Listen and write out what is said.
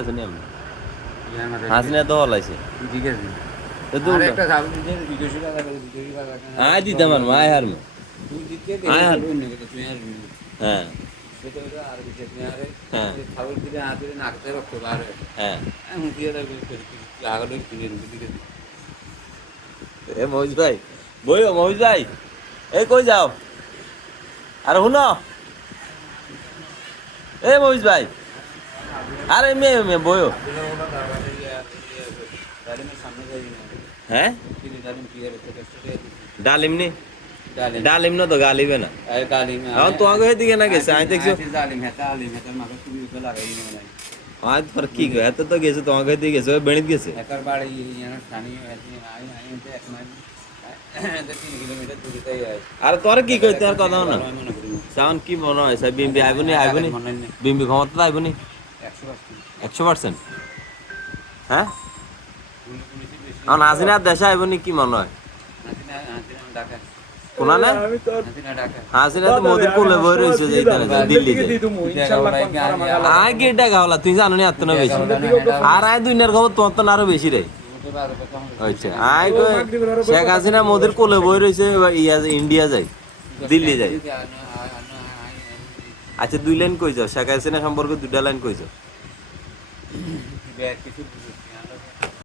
আছে নি আমরা হাসিনা তো হলাইছে ঠিক আছে তো তুই আরেকটা যাও নিজের বিদেশি টাকা করে বিদেশি টাকা আয় দিতাম আর মায় হার মে তুই দিতে আয় হার অন্য কথা তুই আর হ্যাঁ সেটা হলো আর বিদেশ নিয়ে আরে হ্যাঁ খাবার দিলে হাতে নাকতে রক্ত বাড়ে হ্যাঁ এখন দিয়ে রাখবি আগলে কিনে দিকে এ মহিষ ভাই বইও মহিষ ভাই এই কই যাও আরে শুনো এ মহিষ ভাই আরে মেয়ে মেয়ে বইও ডালিমের সামনে যাই না হ্যাঁ কিনে ডালিম কি করে ডালিম নি ডালিম ডালিম না তো গালিবে না আরে ডালিম এখন তোমাকে এদিকে না গেছে আমি দেখছি ডালিম হেতা মাকে তুমি তো লাগাই না মানে আজ পর কি গো এত তো গেছে তোমাকে এদিকে গেছে ওই বেড়িত গেছে একার বাড়ি ইয়ার স্থানীয় আছে আই আই তো এক মাইল 3 কিলোমিটার দূরে তাই আছে আর তোর কি কইতে আর কথা না মনে করি সাউন্ড কি মনে হয় স্যার বিম্বি আইবনি আইবনি মনে নেই বিম্বি ক্ষমতা আইবনি 100% 100% হ্যাঁ আর নাজিনা দেশে আইবনি কি মনে হয় হাসিনা ঢাকা কোনা না হাসিনা ঢাকা হাসিনা তো মোদির কোলে বই রইছে যে ইতানে দিল্লি আগে টাকা হলা তুই জানো নি এত না বেশি আর আই দুনিয়ার খবর তোমার তো আরো বেশি রে আচ্ছা আই কই শেখ হাসিনা মোদির কোলে বই রইছে ইন্ডিয়া যাই দিল্লি যাই আচ্ছা দুই লাইন কই যাও শেখ হাসিনা সম্পর্কে দুইটা লাইন কই যাও কিছু